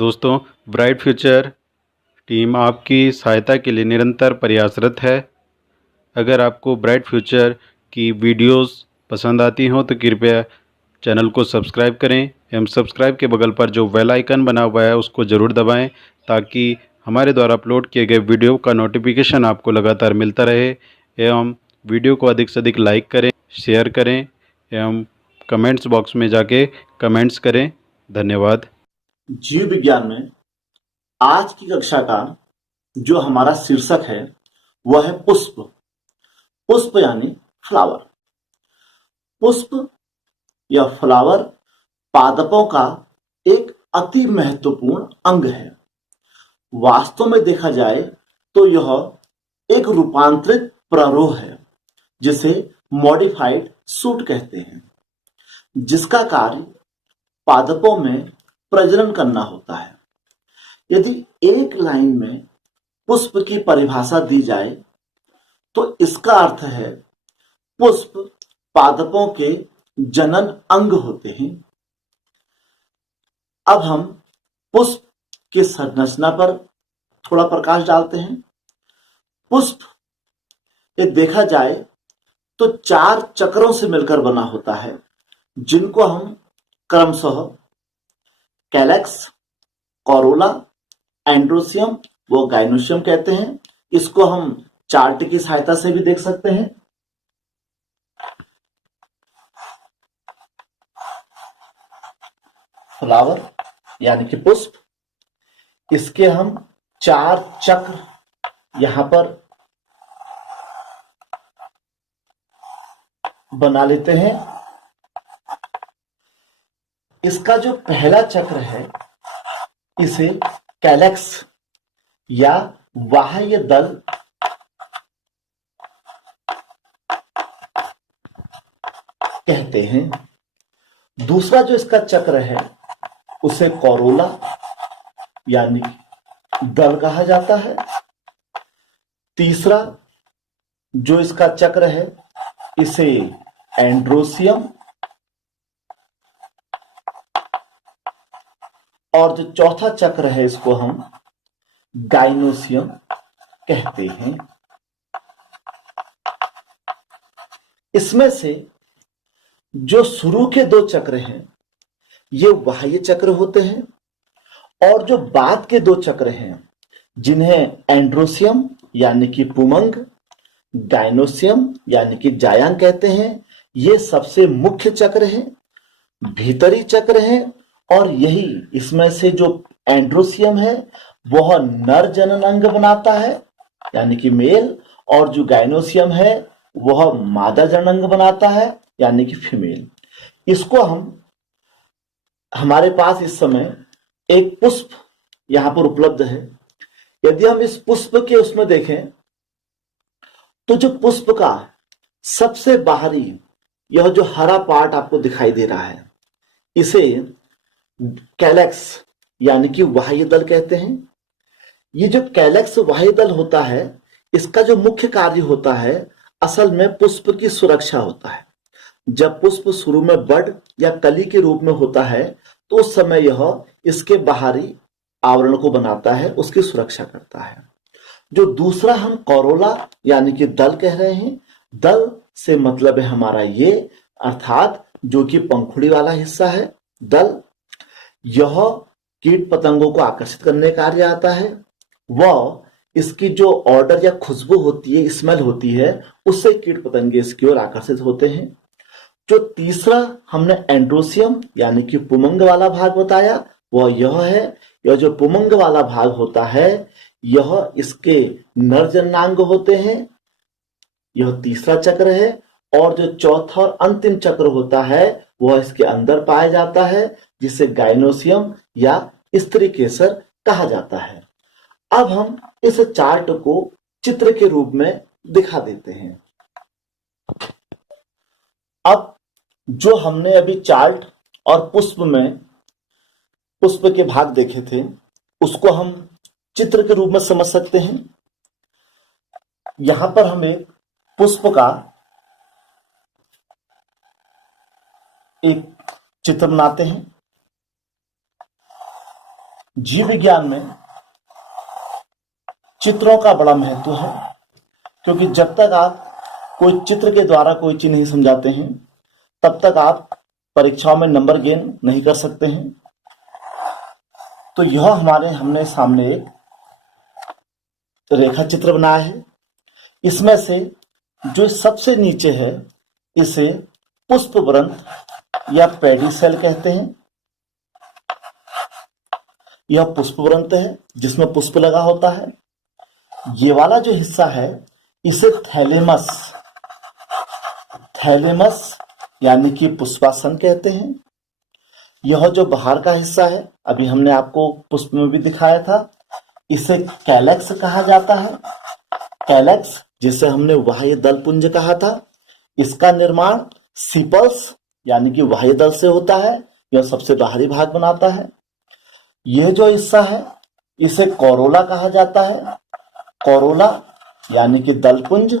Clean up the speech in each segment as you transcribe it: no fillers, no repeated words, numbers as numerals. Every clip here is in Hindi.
दोस्तों, ब्राइट फ्यूचर टीम आपकी सहायता के लिए निरंतर प्रयासरत है। अगर आपको ब्राइट फ्यूचर की वीडियोस पसंद आती हों तो कृपया चैनल को सब्सक्राइब करें एवं सब्सक्राइब के बगल पर जो बेल आइकन बना हुआ है उसको ज़रूर दबाएं ताकि हमारे द्वारा अपलोड किए गए वीडियो का नोटिफिकेशन आपको लगातार मिलता रहे। एवं वीडियो को अधिक से अधिक लाइक करें, शेयर करें एवं कमेंट्स बॉक्स में जाके कमेंट्स करें। धन्यवाद। जीव विज्ञान में आज की कक्षा का जो हमारा शीर्षक है वह है पुष्प। पुष्प यानी फ्लावर। पुष्प या फ्लावर पादपों का एक अति महत्वपूर्ण अंग है। वास्तव में देखा जाए तो यह एक रूपांतरित प्रारोह है जिसे मॉडिफाइड सूट कहते हैं, जिसका कार्य पादपों में प्रजनन करना होता है। यदि एक लाइन में पुष्प की परिभाषा दी जाए तो इसका अर्थ है पुष्प पादपों के जनन अंग होते हैं। अब हम पुष्प की संरचना पर थोड़ा प्रकाश डालते हैं। पुष्प ये देखा जाए तो 4 चक्रों से मिलकर बना होता है, जिनको हम क्रमशः कैलेक्स, कोरोला, एंड्रोसियम व गाइनोसियम कहते हैं। इसको हम चार्ट की सहायता से भी देख सकते हैं। फ्लावर यानी कि पुष्प, इसके हम 4 चक्र यहां पर बना लेते हैं। इसका जो पहला चक्र है इसे कैलेक्स या बाह्य दल कहते हैं। दूसरा जो इसका चक्र है उसे कोरोला यानी दल कहा जाता है। तीसरा जो इसका चक्र है इसे एंड्रोसियम, और जो चौथा चक्र है इसको हम गाइनोसियम कहते हैं। इसमें से जो शुरू के 2 चक्र हैं ये बाह्य चक्र होते हैं, और जो बाद के 2 चक्र हैं जिन्हें एंड्रोसियम यानी कि पुमंग, गाइनोसियम यानी कि जायांग कहते हैं, ये सबसे मुख्य चक्र हैं, भीतरी चक्र हैं। और यही इसमें से जो एंड्रोसियम है वह नर जनन अंग बनाता है यानी कि मेल, और जो गाइनोसियम है वह मादा जनन अंग बनाता है यानी कि फीमेल। इसको हम हमारे पास इस समय एक पुष्प यहां पर उपलब्ध है। यदि हम इस पुष्प के उसमें देखें तो जो पुष्प का सबसे बाहरी यह जो हरा पार्ट आपको दिखाई दे रहा है इसे कैलेक्स यानी कि बाह्य दल कहते हैं। ये जो कैलेक्स बाह्य दल होता है इसका जो मुख्य कार्य होता है असल में पुष्प की सुरक्षा होता है। जब पुष्प शुरू में बड या कली के रूप में होता है तो उस समय यह इसके बाहरी आवरण को बनाता है, उसकी सुरक्षा करता है। जो दूसरा हम कोरोला यानी कि दल कह रहे हैं, दल से मतलब है हमारा ये, अर्थात जो कि पंखुड़ी वाला हिस्सा है दल, यह कीट पतंगों को आकर्षित करने का कार्य आता है। वह इसकी जो ऑर्डर या खुशबू होती है, स्मेल होती है, उससे कीट पतंगे इसकी ओर आकर्षित होते हैं। जो तीसरा हमने एंड्रोसियम यानी कि पुमंग वाला भाग बताया वह यह है, यह जो पुमंग वाला भाग होता है यह इसके नर जननांग होते हैं, यह तीसरा चक्र है। और जो चौथा और अंतिम चक्र होता है वह इसके अंदर पाया जाता है, जिसे गाइनोसियम या स्त्री केसर कहा जाता है। अब हम इस चार्ट को चित्र के रूप में दिखा देते हैं। अब जो हमने अभी चार्ट और पुष्प के भाग देखे थे उसको हम चित्र के रूप में समझ सकते हैं। यहां पर हम एक पुष्प का एक चित्र बनाते हैं जीव विज्ञान में चित्रों का बड़ा महत्व है, क्योंकि जब तक आप कोई चित्र के द्वारा कोई चीज नहीं समझाते हैं तब तक आप परीक्षाओं में नंबर गेन नहीं कर सकते हैं। तो यह हमने सामने एक रेखा चित्र बनाया है। इसमें से जो सबसे नीचे है इसे पुष्पवृंत या पेडिसेल कहते हैं। यह पुष्पवृंत है जिसमें पुष्प लगा होता है। ये वाला जो हिस्सा है इसे थैलेमस यानी कि पुष्पासन कहते हैं। यह जो बाहर का हिस्सा है, अभी हमने आपको पुष्प में भी दिखाया था, इसे कैलेक्स कहा जाता है। कैलेक्स जिसे हमने बाह्य दल पुंज कहा था, इसका निर्माण सीपल्स यानी कि बाह्य दल से होता है। यह सबसे बाहरी भाग बनाता है। यह जो हिस्सा है इसे कोरोला कहा जाता है। कोरोला यानी कि दलपुंज,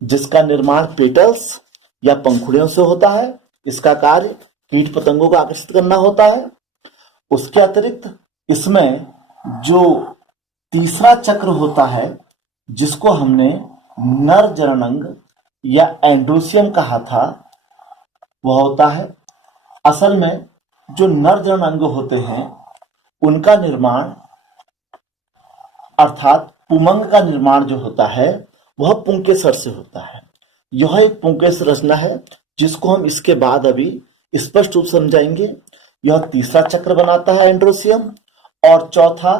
जिसका निर्माण पेटल्स या पंखुड़ियों से होता है। इसका कार्य कीट पतंगों को आकर्षित करना होता है। उसके अतिरिक्त इसमें जो तीसरा चक्र होता है जिसको हमने नर जननांग या एंड्रोसियम कहा था, वह होता है। असल में जो नर जननांग होते हैं उनका निर्माण अर्थात पुमंग का निर्माण जो होता है वह पुंकेसर से होता है। यह एक पुंकेसर रचना है जिसको हम इसके बाद अभी स्पष्ट रूप से समझाएंगे। यह तीसरा चक्र बनाता है एंड्रोसियम, और चौथा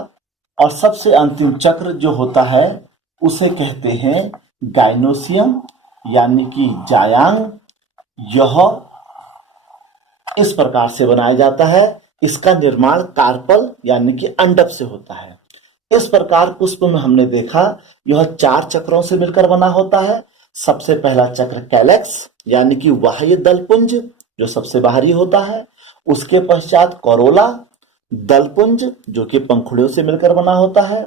और सबसे अंतिम चक्र जो होता है उसे कहते हैं गाइनोसियम यानी कि जायांग। यह इस प्रकार से बनाया जाता है। इसका निर्माण कार्पल यानी कि अंडक से होता है। इस प्रकार पुष्प में हमने देखा यह 4 चक्रों से मिलकर बना होता है। सबसे पहला चक्र कैलेक्स यानी कि बाह्य दलपुंज जो सबसे बाहरी होता है। उसके पश्चात कोरोला दलपुंज जो कि पंखुड़ियों से मिलकर बना होता है।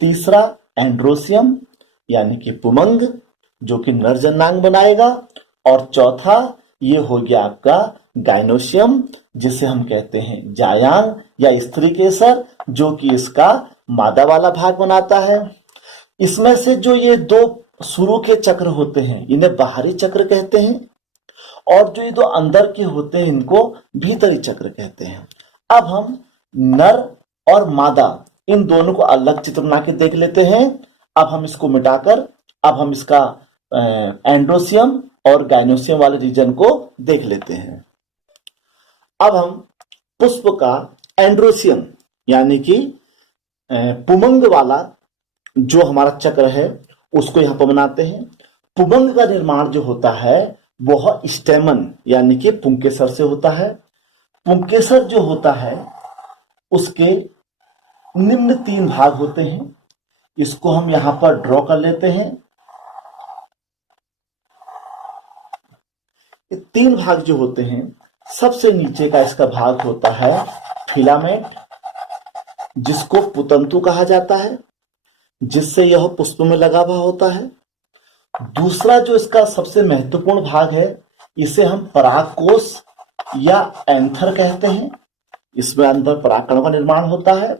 तीसरा एंड्रोसियम यानी कि पुमंग जो कि नर जननांग बनाएगा। और चौथा ये हो गया आपका गाइनोसियम जिसे हम कहते हैं जायांग या स्त्री केसर, जो कि इसका मादा वाला भाग बनाता है। इसमें से जो ये 2 शुरू के चक्र होते हैं इन्हें बाहरी चक्र कहते हैं, और जो ये 2 अंदर के होते हैं इनको भीतरी चक्र कहते हैं। अब हम नर और मादा इन दोनों को अलग चित्र बना के देख लेते हैं। अब हम इसको मिटाकर अब हम इसका एंड्रोसियम और गाइनोसियम वाले रीजन को देख लेते हैं। अब हम पुष्प का एंड्रोसियम यानी कि पुमंग वाला जो हमारा चक्र है उसको यहाँ पर बनाते हैं। पुमंग का निर्माण जो होता है वह स्टेमन यानी कि पुंकेसर से होता है। पुंकेसर जो होता है उसके निम्न 3 भाग होते हैं। इसको हम यहां पर ड्रॉ कर लेते हैं। ये 3 भाग जो होते हैं, सबसे नीचे का इसका भाग होता है फिलामेंट जिसको पुतंतु कहा जाता है, जिससे यह पुष्प में लगा हुआ होता है। दूसरा जो इसका सबसे महत्वपूर्ण भाग है इसे हम परागकोश या एंथर कहते हैं। इसमें अंदर परागकणों का निर्माण होता है।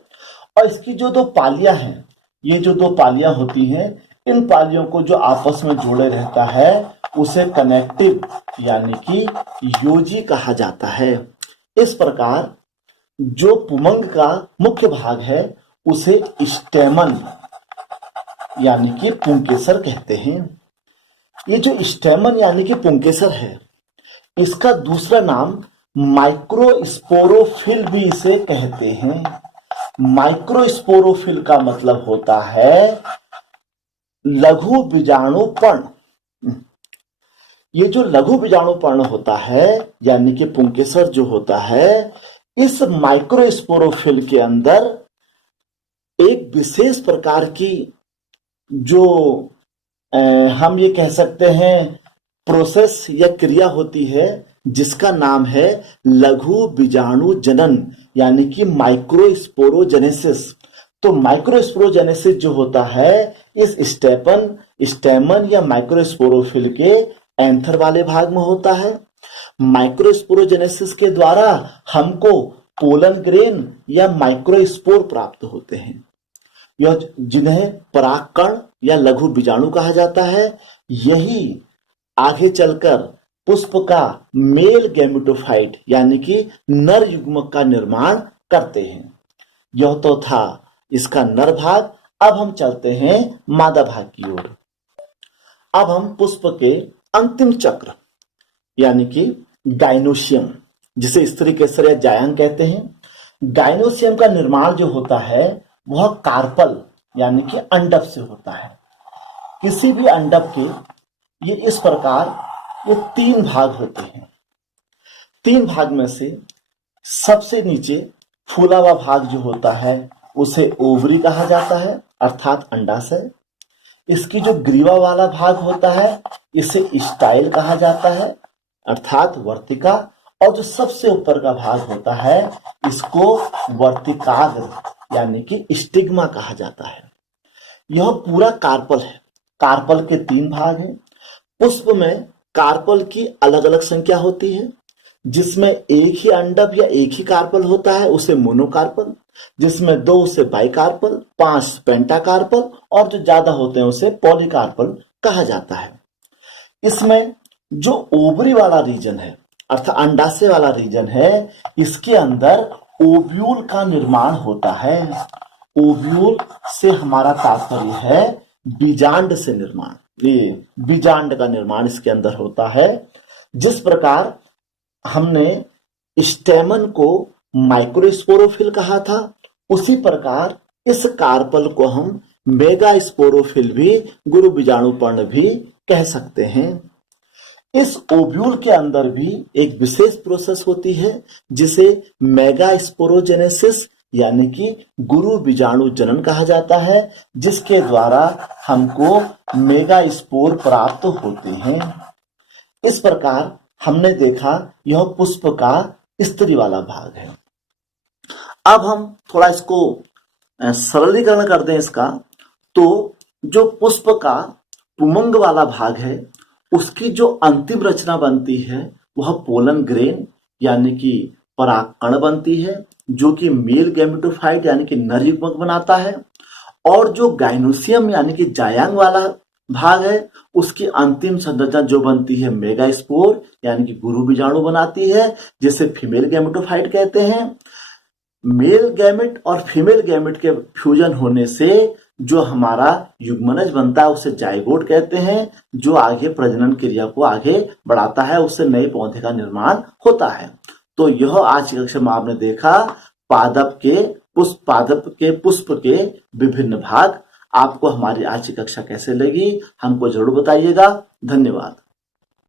और इसकी जो 2 पालियां हैं, ये जो 2 पालियां होती हैं, इन पालियों को जो आपस में जोड़े रहता है उसे कनेक्टिव यानी कि योजी कहा जाता है। इस प्रकार जो पुमंग का मुख्य भाग है उसे स्टेमन यानी कि पुंकेसर कहते हैं। ये जो स्टेमन यानी कि पुंकेसर है, इसका दूसरा नाम माइक्रोस्पोरोफिल भी इसे कहते हैं। माइक्रोस्पोरोफिल का मतलब होता है लघु बीजाणु पर्ण। ये जो लघु बीजाणु पर्ण होता है यानी कि पुंकेसर जो होता है, इस माइक्रोस्पोरोफिल के अंदर एक विशेष प्रकार की जो हम ये कह सकते हैं प्रोसेस या क्रिया होती है जिसका नाम है लघु बीजाणु जनन यानी कि माइक्रोस्पोरोजेनेसिस। तो माइक्रोस्पोरोजेनेसिस जो होता है इस स्टेमन या माइक्रोस्पोरोफिल के एंथर वाले भाग में होता है। माइक्रोस्पोरोजेनेसिस के द्वारा हमको पोलन ग्रेन या माइक्रोस्पोर प्राप्त होते हैं। यह जिन्हें परागकण या लघु बीजाणु कहा जाता है, यही आगे चलकर पुष्प का मेल गैमेटोफाइट यानी कि नर युग्मक का निर्माण करते हैं। यह तो था इसका नर भाग। अब हम चलते हैं मादा भाग की ओर। अब हम पुष्प के अंतिम चक्र यानी कि गाइनोसियम, जिसे स्त्री केसर या जायांग कहते हैं, गाइनोसियम का निर्माण जो होता है वह कार्पल यानी कि अंडक से होता है। किसी भी अंडक के ये इस प्रकार ये 3 भाग होते हैं। 3 भाग में से सबसे नीचे फूला हुआ भाग जो होता है उसे ओवरी कहा जाता है अर्थात अंडाशय। इसकी जो ग्रीवा वाला भाग होता है इसे स्टाइल कहा जाता है अर्थात वर्तिका। और जो सबसे ऊपर का भाग होता है इसको वर्तिकाग्र यानी कि स्टिग्मा कहा जाता है। यह पूरा कार्पल है। कार्पल के 3 भाग हैं। पुष्प में कार्पल की अलग अलग संख्या होती है। जिसमें एक ही अंडक या एक ही कार्पल होता है उसे मोनोकार्पल, जिसमें 2 उसे बाइकार्पल, 5 पेंटाकार्पल और जो ज्यादा होते हैं उसे पॉलीकार्पल कहा जाता है। इसमें जो ओवरी वाला रीजन है अर्थात अंडाशय वाला रीजन है, इसके अंदर ओव्यूल का निर्माण होता है। ओव्यूल से हमारा तात्पर्य है बीजांड से निर्माण। ये बीजांड का निर्माण इसके अंदर होता है। जिस प्रकार हमने स्टेमन को माइक्रोस्पोरोफिल कहा था, उसी प्रकार इस कार्पल को हम मेगा स्पोरोफिल भी, गुरु बीजाणुपर्ण भी कह सकते हैं। इस ओव्यूल के अंदर भी एक विशेष प्रोसेस होती है जिसे मेगा स्पोरोजेनेसिस यानी कि गुरु बीजाणु जनन कहा जाता है, जिसके द्वारा हमको मेगा स्पोर प्राप्त होते हैं। इस प्रकार हमने देखा यह पुष्प का स्त्री वाला भाग है। अब हम थोड़ा इसको सरलीकरण कर दें इसका, तो जो पुष्प का पुमंग वाला भाग है उसकी जो अंतिम रचना बनती है वह पोलन ग्रेन यानी कि परागकण बनती है, जो कि मेल गैमेटोफाइट यानी कि नर युग्मक बनाता है। और जो गाइनोसियम यानी कि जायांग वाला भाग है उसकी अंतिम संरचना जो बनती है मेगास्पोर यानी कि गुरु बीजाणु बनाती है, जिसे फीमेल गैमेटोफाइट कहते हैं। मेल गैमेट और फीमेल गैमेट के फ्यूजन होने से जो हमारा युग्मनज बनता है उसे जाइगोट कहते हैं, जो आगे प्रजनन क्रिया को आगे बढ़ाता है, उससे नए पौधे का निर्माण होता है। तो यह आज की कक्षा में आपने देखा पादप के पुष्प के विभिन्न भाग। आपको हमारी आज की कक्षा कैसे लगी हमको जरूर बताइएगा। धन्यवाद।